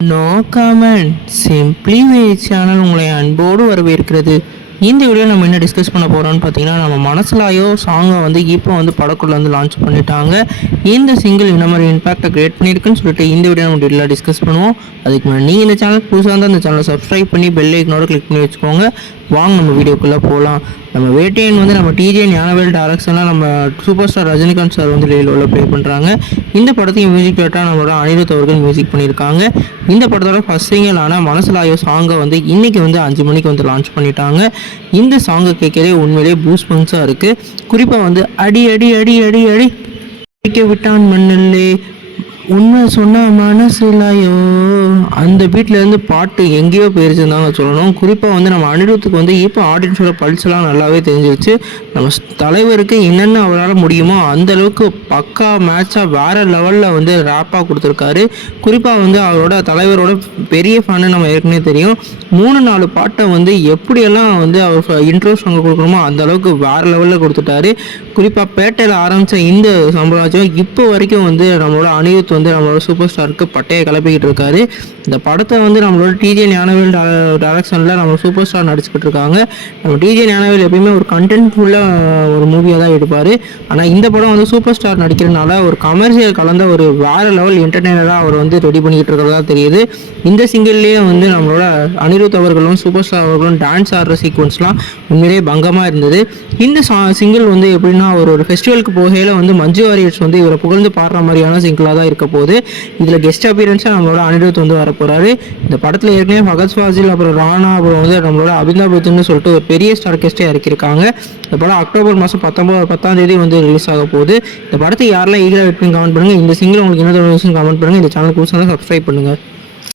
No comment simply வே channel உங்களை அன்போடு வரவேற்கிறது. இந்த வீடியோ நம்ம என்ன டிஸ்கஸ் பண்ண போகிறோம்னு பார்த்தீங்கன்னா, நம்ம மனசுலாயோ சாங்கை வந்து இப்போ வந்து படக்குள்ள வந்து லான்ச் பண்ணிட்டாங்க. இந்த சிங்கிள் இந்த மாதிரி இம்பாக்டை கிரியேட் பண்ணியிருக்குன்னு சொல்லிட்டு இந்த வீடியோ நம்ம டீட்டெயிலாக டிஸ்கஸ் பண்ணுவோம். அதுக்கு முன்னாடி நீங்கள் இந்த சேனல் புதுசாக இருந்தால் இந்த சேனலை சப்ஸ்கிரைப் பண்ணி பெல் ஐக்கனோட கிளிக் பண்ணி வச்சுக்கோங்க. வாங்க நம்ம வீடியோக்குள்ளே போகலாம். நம்ம வேட்டையன் வந்து நம்ம டிஜே ஞானவேல் டைரக்ஷனில் நம்ம சூப்பர் ஸ்டார் ரஜினிகாந்த் சார் வந்து லீலோவில் ப்ளே பண்ணுறாங்க. இந்த படத்தையும் மியூசிக் டேரக்டராக நம்மளோட அனிருத் அவர்கள் மியூசிக் பண்ணியிருக்காங்க. இந்த படத்தோட ஃபர்ஸ்ட் சிங்கிளான மனசுலாயோ சாங்கை வந்து இன்றைக்கி வந்து 5 மணிக்கு வந்து லான்ச் பண்ணிட்டாங்க. இந்த சாங்கை கேட்கவே உண்மையிலேயே பூஸ் பங்க்ஸாக இருக்குது. குறிப்பாக வந்து அடி அடி அடி அடி அடி அடிக்க விட்டான் மண்ணில்லே உண்மை சொன்ன மனசுலாயோ அந்த வீட்டிலேருந்து பாட்டு எங்கேயோ போயிருச்சுன்னு சொல்லணும். குறிப்பாக வந்து நம்ம அனிருத்துக்கு வந்து இப்போ ஆடியன்ஸோட பல்ஸ்லாம் நல்லாவே தெரிஞ்சிருச்சு. நம்ம தலைவருக்கு என்னென்ன அவரால் முடியுமோ அந்தளவுக்கு பக்கா மேட்சாக வேறு லெவலில் வந்து ரேப்பாக கொடுத்துருக்காரு. குறிப்பாக வந்து அவரோட தலைவரோட பெரிய ஃபேனு நம்ம ஏற்கனவே தெரியும். 3-4 பாட்டை வந்து எப்படியெல்லாம் வந்து அவர் இன்ட்ரோ சாங் கொடுக்கணுமோ அந்த அளவுக்கு வேறு லெவலில் கொடுத்துட்டாரு. குறிப்பாக பேட்டையில் ஆரம்பித்த இந்த சம்பிரதாயம் இப்போ வரைக்கும் வந்து நம்மளோட அனிருத் வந்து நம்மளோட சூப்பர் ஸ்டாருக்கு பட்டையை கிளப்பிக்கிட்டு இருக்காரு. இந்த படத்தை வந்து நம்மளோட டிஜே ஞானவேல் டைரக்ஷனில் நம்ம சூப்பர் ஸ்டார் நடிச்சுக்கிட்டு இருக்காங்க. நம்ம டிஜே ஞானவேல் எப்பயுமே ஒரு கண்டென்ட்ஃபுல்லாக ஒரு மூவியாக தான் எடுப்பார். ஆனால் இந்த படம் வந்து சூப்பர் ஸ்டார் நடிக்கிறதுனால ஒரு கமர்ஷியல் கலந்த ஒரு வேறு லெவல் என்டர்டெய்னராக அவர் வந்து ரெடி பண்ணிக்கிட்டு இருக்கிறதா தெரியுது. இந்த சிங்கிள்லேயே வந்து நம்மளோட அனிருத் அவர்களும் சூப்பர் ஸ்டார் அவர்களும் டான்ஸ் ஆடுற சீக்வன்ஸ்லாம் உண்மையிலேயே பங்கமாக இருந்தது. இந்த சிங்கிள் வந்து எப்படின்னா ஒரு ஃபெஸ்டிவலுக்கு போகையில் வந்து மஞ்சு வாரியர்ஸ் வந்து இவரை புகழ்ந்து பாடுற மாதிரியான சிங்கிளாக தான் இருக்க போகுது. இதில் கெஸ்ட் அப்பியரன்ஸாக நம்மளோட அனிருத் வந்து வரப்போகிறாரு. இந்த படத்தில் ஏற்கனவே ஃபகத் ஃபாசில், அப்புறம் ராணா, அப்புறம் வந்து நம்மளோட அபிதாப் பச்சன்னு சொல்லிட்டு ஒரு பெரிய ஸ்டார் கெஸ்ட்டே இறக்கியிருக்காங்க. இந்த படம் அக்டோபர் மாதம் 10ஆம் தேதி வந்து ரிலீஸ் ஆக போகுது. இந்த படத்தை யாரெல்லாம் ஈகராக வெயிட் பண்ணி கமெண்ட் பண்ணுங்கள். இந்த சிங்கிள் உங்களுக்கு என்ன விஷயம் கமெண்ட் பண்ணுங்கள். இந்த சேனல் புதுசாக சப்ஸ்கிரைப் பண்ணுங்கள்.